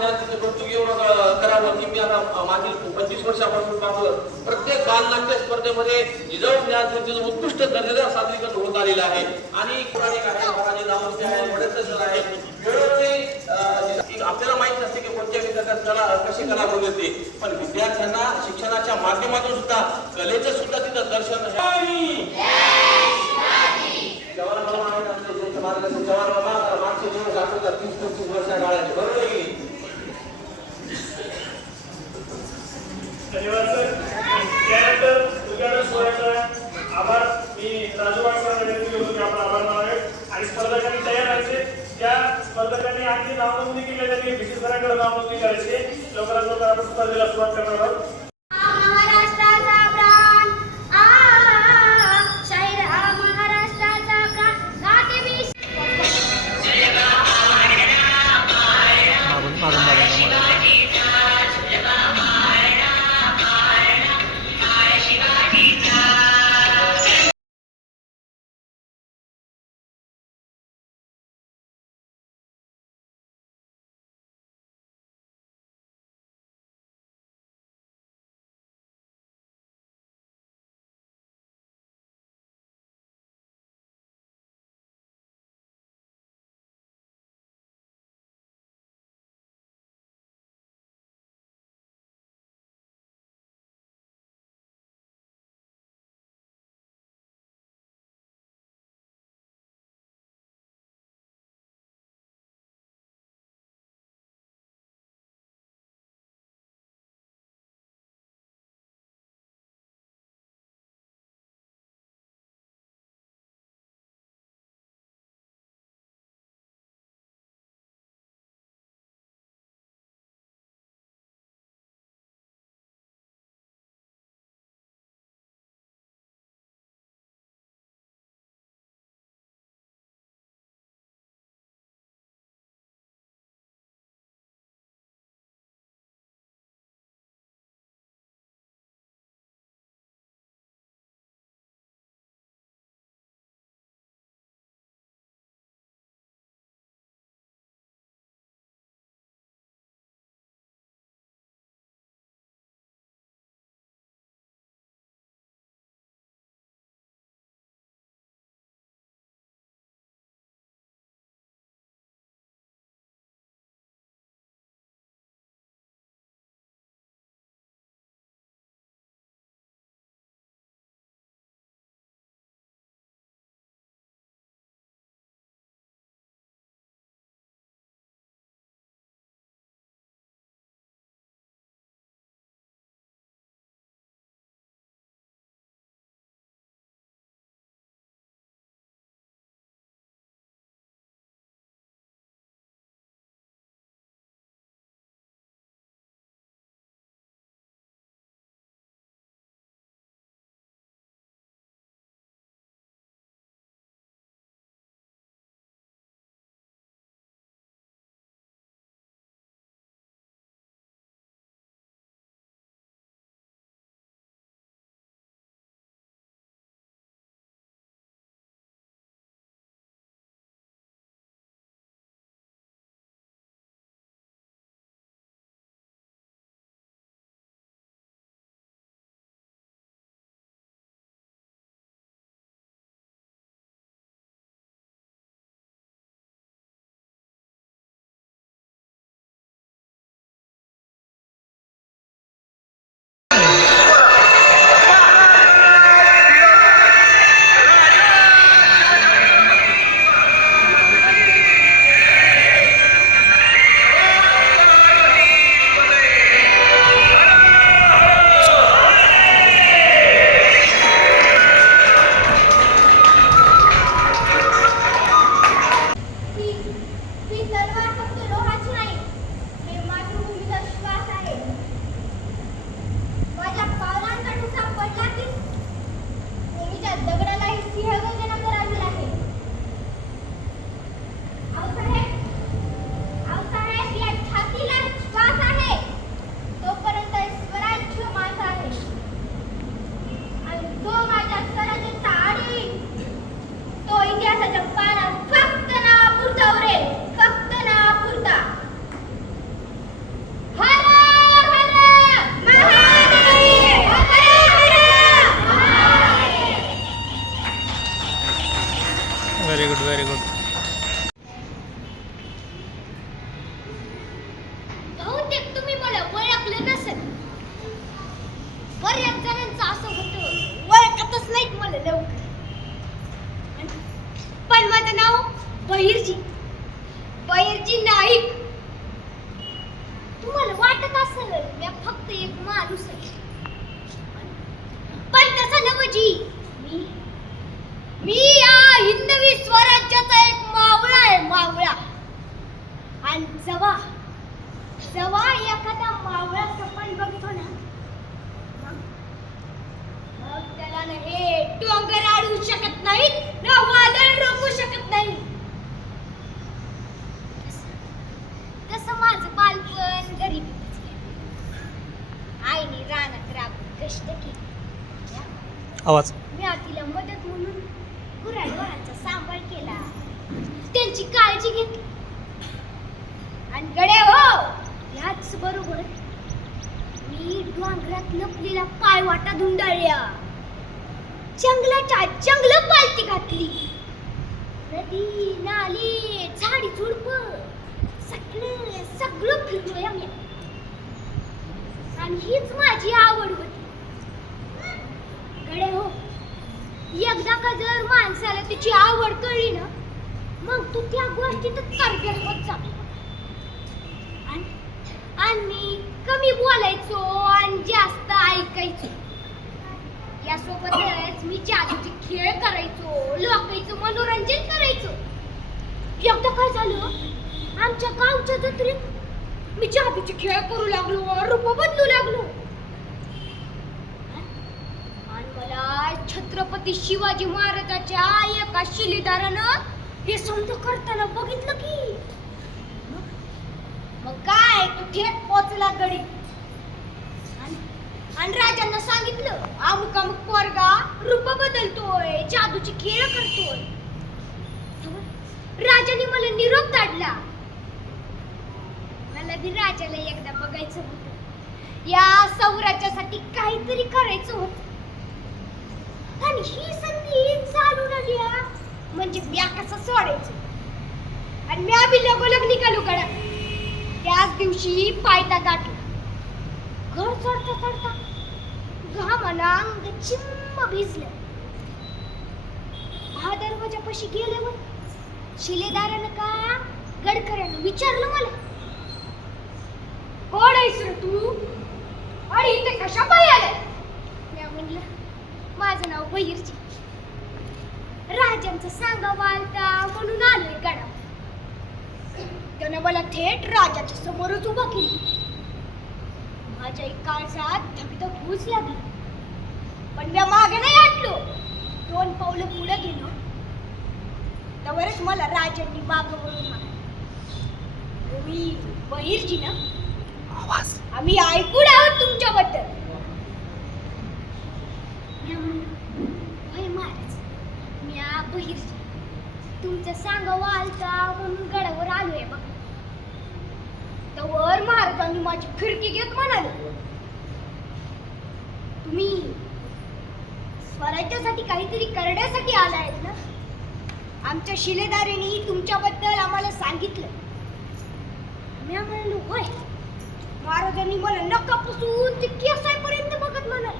तुमचं जाऊन एवढं करावं की मी आता मागील पंचवीस वर्षापासून पाहतो प्रत्येक बालनाट्य स्पर्धेमध्ये जिजाऊ ज्ञान उत्कृष्ट दर्जेदार सादरीकरण होत आलेलं आहे. आणि पुराणिक आहे महाराजे दामोदर आहे वडसर आहे. वेळोवेळी आपल्याला माहीत नसते की कोणत्या विद्यार्थ्यात कला कशी कला बनवते पण विद्यार्थ्यांना शिक्षणाच्या माध्यमातून सुद्धा कलेचं सुद्धा तिथं दर्शन स्पर्धकांनी आणखी नावनोंदणी केली आहे, त्यांनी भिशी सरांकडे नावनोंदणी करायची लवकरात लवकर आपण स्पर्धेला सुरुवात करणार आहोत बहिरजी बहिरजी नाईक तुम्हाला वाटत असेल मी फक्त एक माणूस आहे. पण तसं नवजी मी मी या हिंदवी स्वराज्याचा एक मावळा आहे मावळा. आणि जवा जवा एखादा मावळा सपन बघतो ना मग- त्याला हे डोंगर अडवू शकत नाही ना वादळ रोखू शकत नाही तसं- माझं बालपण गरिबीतच गेलं. आईने रानात राबून कष्ट केले. आवाज. मी तिला मदत म्हणून गुराढोरांचा सांभाळ केला. त्यांची काळजी घेतली. आणि गडे हो! ह्याच बरोबर मी डोंगरात लपलेला पायवाटा धुंडाळल्या. जंगलाच्या जंगल पालती घातली. नदी नाली झाडी झुडप. सगळे सगळं फिरलोय मी आणि हीच माझी आवड होती. गडे हो एकदा का जर माणसाला तिची आवड कळली ना मग तू त्या गोष्टीतच तरबेज होत जातो. आणि- आणि कमी बोलायचो आणि जास्त ऐकायचो. यासोबतच मी जादूचे खेळ करायचो लोकांचं मनोरंजन करायचो. एकदा काय झालं? आमच्या गावच्या जत्रेत मी जादूचे खेळ करू लागलो रूप बदलू लागलो. आणि मला छत्रपती शिवाजी महाराजाच्या एका शिलेदारानं हे समज करताना बघितलं की. मग काय तू थेट पोचला गडी? आणि- आणि राजांना सांगितलं अमुक अमुक पोरगा रूप बदलतोय जादूची खेळ करतोय. राजाने मला निरोप काढला राजाला एकदा बघायचं होतं. या सौराज्यासाठी काहीतरी करायचं होतं. आणि ही संधी चालून आली म्हणजे म्या कसं सोडायचं. आणि म्या बी लगोलग निघालो गडा त्याच दिवशी पायता गाठला घर चढता चढता घामाला अंग चिम्म भिजलं. हा दरवाजापाशी गेल्यावर शिलेदारानं का गडकऱ्यानं विचारलं मला? कोण रे तू? आणि इथे कशा पाय आले म्या म्हणलं माझं नाव बहिरजी. राजांचं सांगावं आलता म्हणून आलोय गडा. त्यानं मला थेट राजाच्या समोरच उभा केली. माझ्या एक काळजात धगधग घूस लागली. पण मी मागे नाही आटलो दोन पावलं पुढे गेलो. तवरच मला राजांनी मागं वळून मी बहिरजी ना आवाज. आम्ही ऐकून आहोत तुमच्याबद्दल. "होय महाराज म्या बहिरजी तुमचं सांगावं आलता म्हणून गडावर आलोय बघ. तवर महाराजांनी माझी खिडकी घेत म्हणाले. तुम्ही स्वराज्यासाठी काहीतरी करण्यासाठी आलायत ना? आमच्या शिलेदारीने तुमच्याबद्दल आम्हाला सांगितलं. म्या म्हणलो होय महाराजांनी मला नकापासून ते केसायपर्यंत बघत म्हणाले.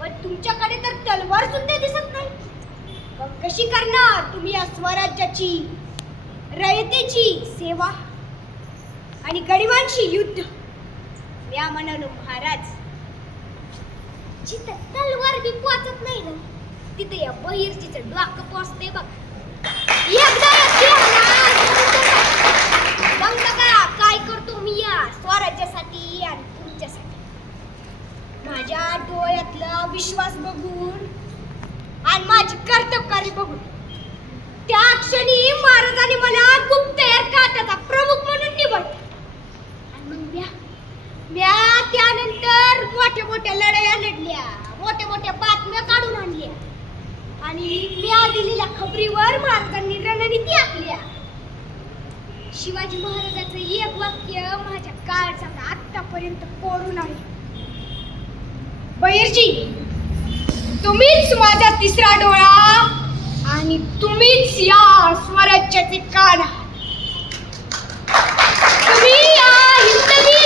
पण तुमच्याकडे तर तलवार सुद्धा दिसत नाही. मग कशी करणार तुम्ही या स्वराज्याची रयतेची सेवा? आणि गरिबांशी युद्ध? या म्हणालो महाराज जिथं तलवार बी पोचत नाही ना तिथे या बहिरचीच डोकं पोचते बघ. एकदा या खेळाला बंद करा काय करतो मी या स्वराज्यासाठी आणि तुमच्यासाठी माझ्या डोळ्यातला विश्वास बघून आणि माझी कर्तबकारी बघून. त्या क्षणी महाराजांनी मला गुप्तहेर खात्याचा प्रमुख म्हणून निवडलं आणि मग म्या म्या त्यानंतर मोठ्या मोठ्या लढाया लढल्या मोठ्या मोठ्या बातम्या काढून आणल्या. आणि म्या दिलेल्या खबरीवर महाराजांनी रणनीती आखल्या. शिवाजी महाराजाचं एक वाक्य माझ्या काळजात आतापर्यंत कोरून आहे बहिरजी तुम्हीच माझा तिसरा डोळा आणि तुम्हीच या स्वराज्याचे कान. तुम्ही या हिंदवी